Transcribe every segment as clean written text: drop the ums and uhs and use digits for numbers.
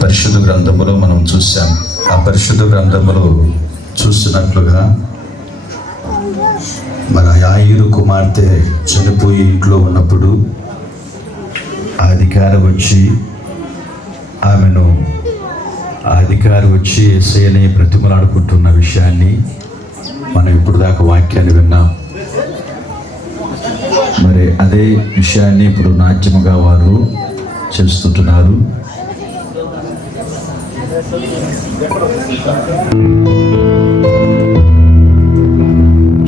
పరిశుద్ధ గ్రంథములో మనం చూసాం. ఆ పరిశుద్ధ గ్రంథములో చూసినట్లుగా మన యాయిరు కుమార్తె చనిపోయి ఇంట్లో ఉన్నప్పుడు ఆ అధికారి వచ్చి యేసయ్యని బ్రతిమలాడుకుంటున్న విషయాన్ని మనం ఇప్పుడు దాకా వాక్యాన్ని విన్నాం. మరి అదే విషయాన్ని ఇప్పుడు నాట్యముగా వారు చేస్తుంటున్నారు.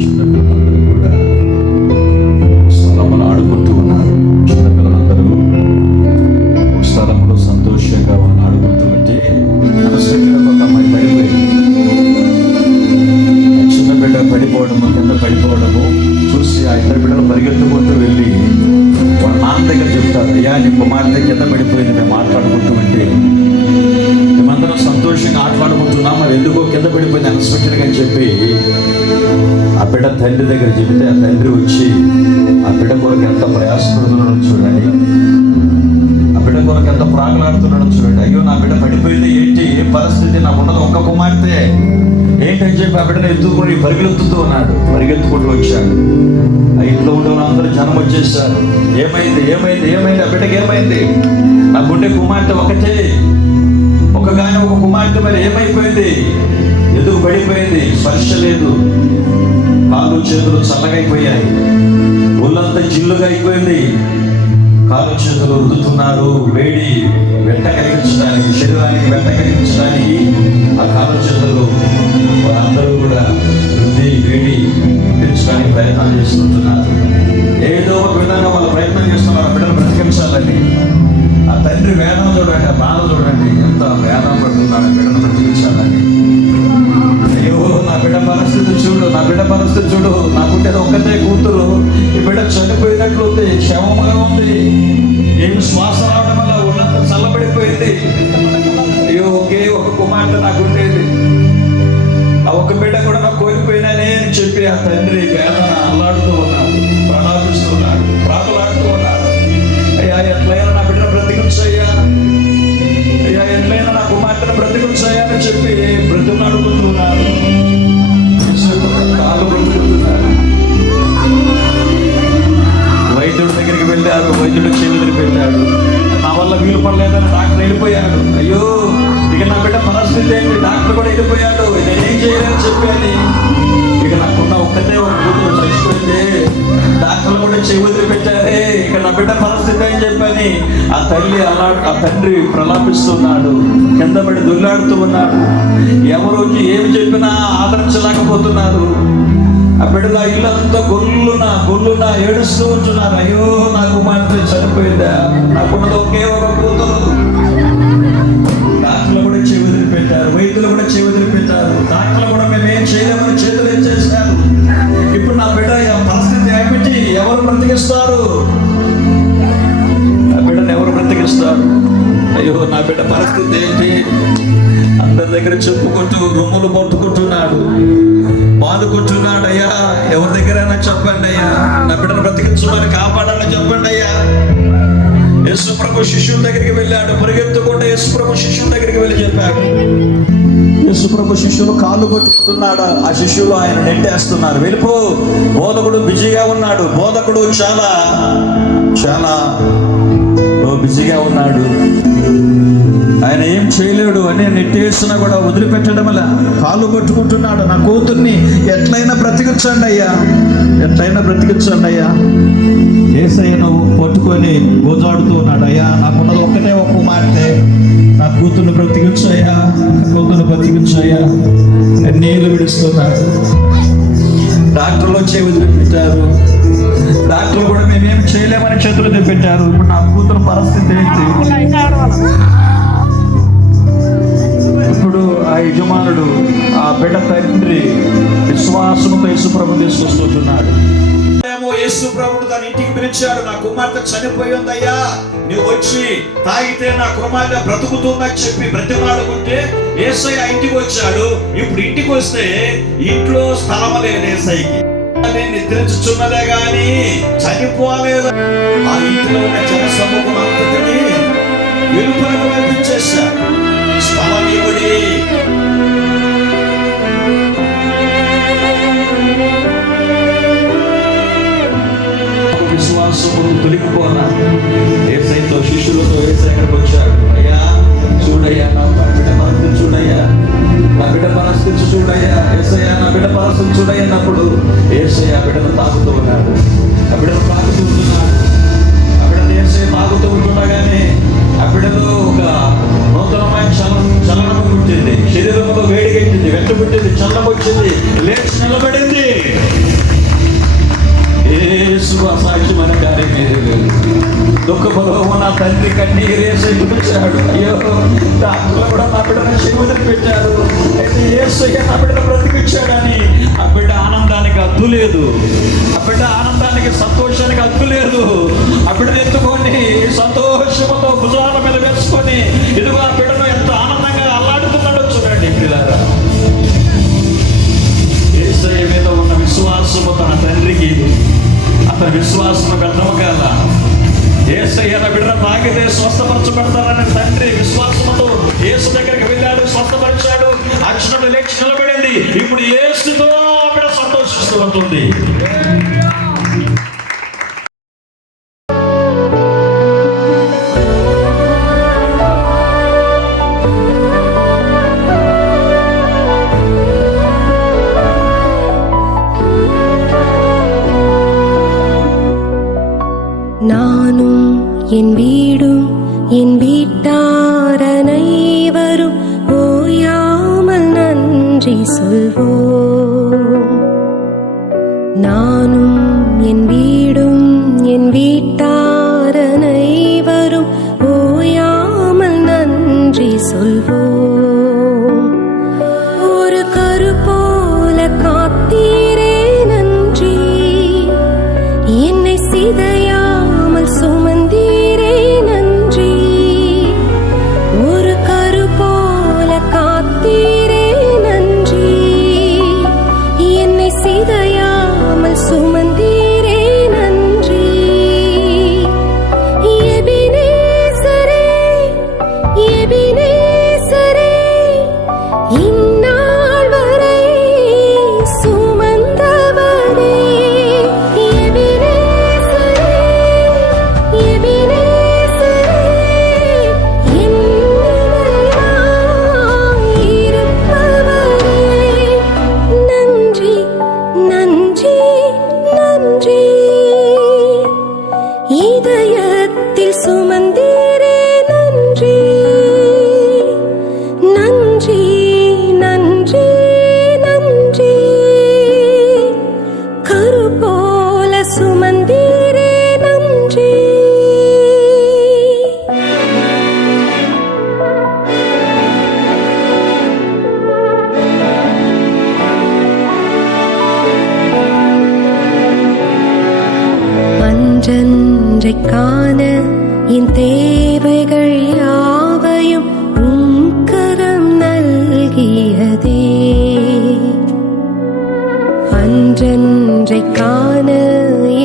చిన్నపిల్లలందరూ కూడా స్థలంలో ఆడుకుంటూ ఉన్నారు. చిన్నపిల్లలందరూ స్థలంలో సంతోషంగా వాళ్ళు ఆడుకుంటూ ఉంటే మనసులో ఒక అమ్మాయి పడిపోయింది. చిన్న బిడ్డ పడిపోవడము, కింద పడిపోవడము చూసి ఆ ఇద్దరు బిడ్డలు పరిగెత్తుకుంటూ వెళ్ళి వాళ్ళ నాన్న దగ్గర చెప్తారు, అయ్యా నీ కుమార్తె కింద పడిపోయింది, మేము మాట్లాడుకుంటూ ఉంటే మేమందరం సంతోషంగా ఆటలాడుకుంటున్నాం, మరి ఎందుకో కింద పడిపోయింది అన్ఎక్స్పెక్టెడ్గా అని చెప్పి ఆ బిడ్డ తండ్రి దగ్గర చెబితే ఆ తండ్రి వచ్చి ఆ బిడ్డ కొరకు ఎంత ప్రయాసపడుతున్నాడో చూడండి, ఆ బిడ్డ కొరకు ఎంత ప్రాగలాడుతున్నాడో చూడండి. అయ్యో నా బిడ్డ పడిపోయింది, ఏంటి ఏ పరిస్థితి, నాకు ఉన్నది ఒక్క కుమార్తె ఏంటని చెప్పి ఆ బిడ్డను ఎత్తుకుని పరిగెత్తుతూ ఉన్నాడు. పరిగెత్తుకుంటూ వచ్చాడు. ఆ ఇంట్లో ఉండే అందరూ జనం వచ్చేసారు. ఏమైంది ఏమైంది ఏమైంది, ఆ బిడ్డకి ఏమైంది, నాకుండే కుమార్తె ఒకటే, ఒకగానే ఒక కుమార్తె, మరి ఏమైపోయింది, ఎందుకు పడిపోయింది, స్పర్శ లేదు, కాళ్ళు చేతులు చల్లగైపోయాయి, ఒళ్ళంతా జిల్లుగా అయిపోయింది, కాళ్ళు చేతులు రుద్దుతున్నారు. వేడి వెంట కలిగించడానికి, శరీరానికి వెంట కలిగించడానికి ఆ కాళ్ళు చేతులు వాళ్ళందరూ కూడా రుద్ది వేడి పెంచడానికి ప్రయత్నం చేస్తుంటున్నారు. ఏదో ఒక విధంగా వాళ్ళు ప్రయత్నం చేస్తున్నారు ఆ బిడ్డను బ్రతికించాలని. ఆ తండ్రి వేదన చూడండి, ఆ బాధ చూడండి, ఎంత వేదన పడుతున్నాడు బిడ్డను బ్రతికించాలని. అయ్యో నా బిడ్డ పరిస్థితి చూడు, నా బిడ్డ పరిస్థితి చూడు, నాకుంటేది ఒక్కటే కూతురు, ఈ బిడ్డ చనిపోయినట్లు ఉంది, క్షేమంగా ఉంది, ఏమి శ్వాస రావడం వల్ల ఉన్నంత చల్లబడిపోయింది. అయ్యో ఒకే ఒక కుమార్తె నాకుండేది, ఆ ఒక బిడ్డ కూడా నాకు కోల్పోయినానే అని చెప్పి ఆ తండ్రి వేదన అల్లాడుతూ ఉన్నాడు, ప్రణాళిస్తున్నాడు, ప్రాకులాడుతూ ఉన్నాడు. అయ్యా ఎట్లయినా నా బిడ్డను బ్రతికించయ్యా, అయ్యా ఎట్లయినా నా కుమార్తెను బ్రతికించయ్యా అని చెప్పి బ్రతిమలాడుకుంటున్నారు, కాళ్ళు బ్రతుకుతున్నారు. వైద్యుడి దగ్గరికి వెళ్ళారు, వైద్యుడు చెవిదిరి పెట్టాడు, నా వల్ల వీలు పడలేదని డాక్టర్ వెళ్ళిపోయాడు. అయ్యో ఇక నా బిడ్డ పరిస్థితి ఏంటి, డాక్టర్ కూడా వెళ్ళిపోయాడు, నేనేం చేయలేని చెప్పాను. ఇక నాకున్న ఒక్కటే ఒక కూతురు చచ్చిపోయింది, డాక్టర్లు కూడా చెవిదిరి పెట్టారే, ఇక నా బిడ్డ పరిస్థితి అని చెప్పని ఆ తండ్రి ప్రలాపిస్తున్నాడు, కింద పడి దొల్లాడుతూ ఉన్నాడు. ఎవరు ఏమి చెప్పినా ఆదరించలేకపోతున్నారు. ఆ బిడ్డల ఇల్లంతా గొల్లున ఏడుస్తూ ఉంటున్నారు. అయ్యో నా కుమార్తె చనిపోయిందా, నాకున్నది ఒకే ఒక కూతురు. డాక్టర్లు కూడా చెవిదిరి పెట్టారు, వైద్యులు కూడా చెవిదిరి పెట్టారు, డాక్టర్లు కూడా మేమేం చేయలేమని చేతులు చేశారు. ఇప్పుడు నా బిడ్డ పరిస్థితి ఏమిటి, ఎవరు బ్రతికిస్తారు, నా బిడ్డను ఎవరు బ్రతికిస్తారు? అయ్యో నా బిడ్డ పరిస్థితి ఏంటి, అందరి దగ్గర చెప్పుకుంటూ రొమ్ములు పట్టుకుంటున్నాడు, బాదుకుంటున్నాడు. అయ్యా ఎవరి దగ్గరైనా చెప్పండి అయ్యా, నా బిడ్డను బ్రతికించమని, కాపాడాలని చెప్పండి అయ్యా. యేసు ప్రభు శిష్యుల దగ్గరికి వెళ్ళాడు, పరిగెత్తుకుంటే యేసు ప్రభు శిష్యుల దగ్గరికి వెళ్ళి చెప్పాడు. యేసు ప్రభు శిష్యులు కాళ్ళు పట్టుకుంటున్నాడు, ఆ శిష్యులు ఆయన నెట్టేస్తున్నారు, వెళ్ళిపో, బోధకుడు బిజీగా ఉన్నాడు, బోధకుడు చాలా చాలా బిజీగా ఉన్నాడు, ఆయన ఏం చేయలేడు అని నెట్టేస్తున్నా కూడా వదిలిపెట్టడం వల్ల కాళ్ళు పట్టుకుంటున్నాడు. నా కూతుర్ని ఎట్లయినా బ్రతికించండి అయ్యా, ఎట్లయినా బ్రతికించండి అయ్యా. యేసయ్యను పట్టుకొని గోజాడుతూ ఉన్నాడు. అయ్యా నాకున్నది ఒక్కటే ఒక కుమార్తె, నా కూతుర్ని బ్రతికించయ్యా, నా కూతుర్ని బ్రతికించయ్యా, నీళ్ళు విడుస్తున్నాడు. డాక్టర్లు వచ్చి వదిలిపెట్టారు, డాక్టర్లు కూడా మేమేం చేయలేమని చేతులు పెట్టారు. ఇప్పుడు నా కూతురు పరిస్థితి ఏంటి? ఇప్పుడు ఆ యజమానుడు ఆ బిడ్డ తండ్రి విశ్వాసముతో యేసు ప్రభు తీసుకొస్తున్నాడు. యేసు ప్రభుడు తన ఇంటికి పిలిచాడు, నా కుమార్తె చనిపోయి ఉందయ్యా, నువ్వు వచ్చి తాగితే నా కుమార్తె బ్రతుకుతుందని చెప్పి బ్రతిమాడుకుంటే యేసయ్య ఇంటికి వచ్చాడు. ఇప్పుడు ఇంటికి వస్తే ఇంట్లో స్థలం లేదు యేసయ్యకి, నిద్రించుచున్నదే గాని చనిపోలేదు. ఆ ఇంటిలో ఉన్న జన సమూహం అంతటిని వెలుపలకు పంపించేశాడు. తండ్రి కన్నీరేసి చూపించాడు. అయ్యో డాక్టర్లు కూడా నా బిడ్డను చెవులు పెట్టారు, అయితే యేసయ్య నా బిడ్డను బ్రతికించాడని ఆ బిడ్డ ఆనందానికి అద్దు లేదు, ఆ బిడ్డ ఆనందానికి సంతోషానికి అద్దు లేదు. ఆ బిడ్డను ఎత్తుకొని సంతోషంతో భుజాల మీద వేసుకొని ఇదిగో ఆ బిడ్డను ఎంత ఆనందంగా అల్లాడుతున్నాడో చూడండి పిల్లారా. యేసయ్య మీద ఉన్న విశ్వాసము తన తండ్రికి అతని విశ్వాసము వ్యర్థము కాదా? యేసయ్య నా బిడ్డ తాగితే స్వస్థపరచబడతారని తండ్రి విశ్వాసముతో యేసు దగ్గరికి వెళ్ళాడు, స్వస్థపరిచాడు, అక్షరం లేచి నిలబడింది. ఇప్పుడు యేసుతో బిడ్డ సంతోషిస్తూ ఉంటుంది. நானும் என் வீடும் என் வீட்டார் அனைவரும் ஓயாமல் நன்றி சொல்வோம். நானும் என் வீடும் என் வீட்டார் அனைவரும் ஓயாமல் நன்றி சொல்வோம். ஒரு கரு போல காத்தீரே நன்றி, என்னை சிதையா சுமந்தீரே நன்றி. ஒரு கரு போல காத்தீரே நன்றி, என்னை சிதையாமல் சுமந்தீரே நன்றி. எபினேசரே எபினேசரே, இந்நாள் வரை சுமந்தவரே. இதயத்தில் சுமந்தீரே நன்றி, நன்றி நன்றி நன்றி. கரு போல சுமந்தீரே நன்றி. அன்றன்றைக்கான என் தேவைகள் யாவையும் உம் கரம் நல்கியதே. அன்றன்றைக்கான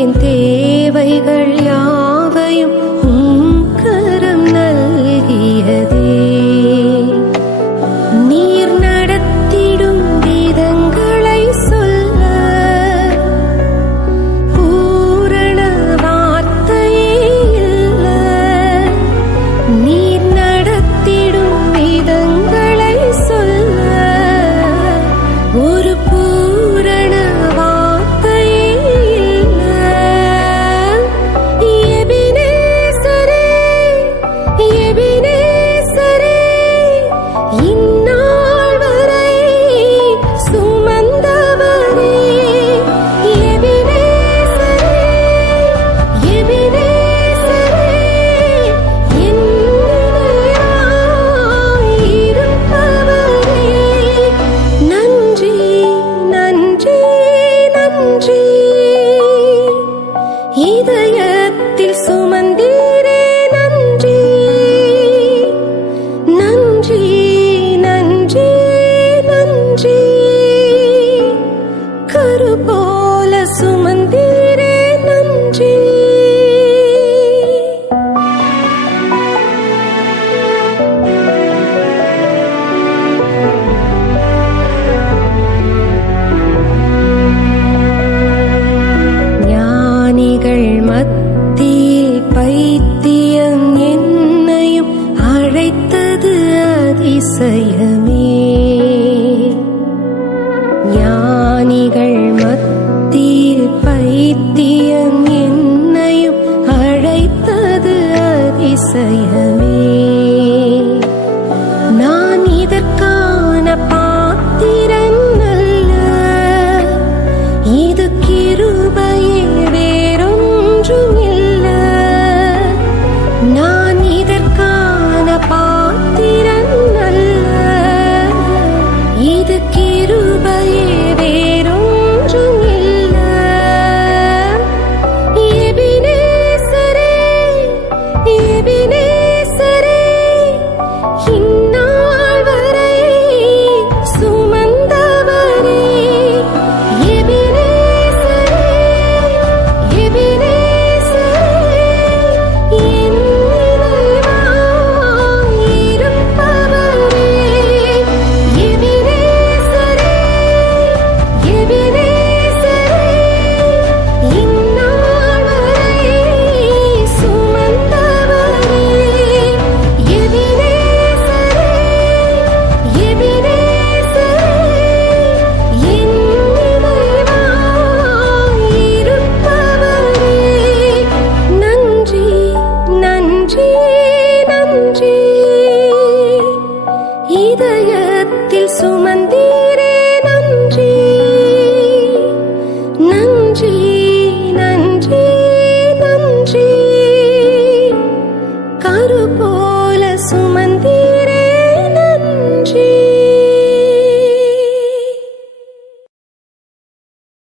என் தேவைகள் யாவையும் உம் கரம் நல்கியதே. நீர் நடத்திடும் விதங்களை சொல்ல பூரண வார்த்தையே இல்ல. நீர் நடத்திடும் விதங்களை சொல்ல ஒரு பூரண வார்த்தையே இல்ல. எபினேசரே எபினேசரே, இந்நாள் வரை சுமந்தவரே. எபினேசரே எபினேசரே, என்னிடமாய் இருப்பவரே. நன்றி நன்றி நன்றி. இதயத்தில் சுமந்தீரே நன்றி, நன்றி நன்றி நன்றி. கரு போல சுமந்தீரே நன்றி. ஞானிகள் மத்தியில் பைத்தியம் என்னையும் அழைத்தது அதிசயமே.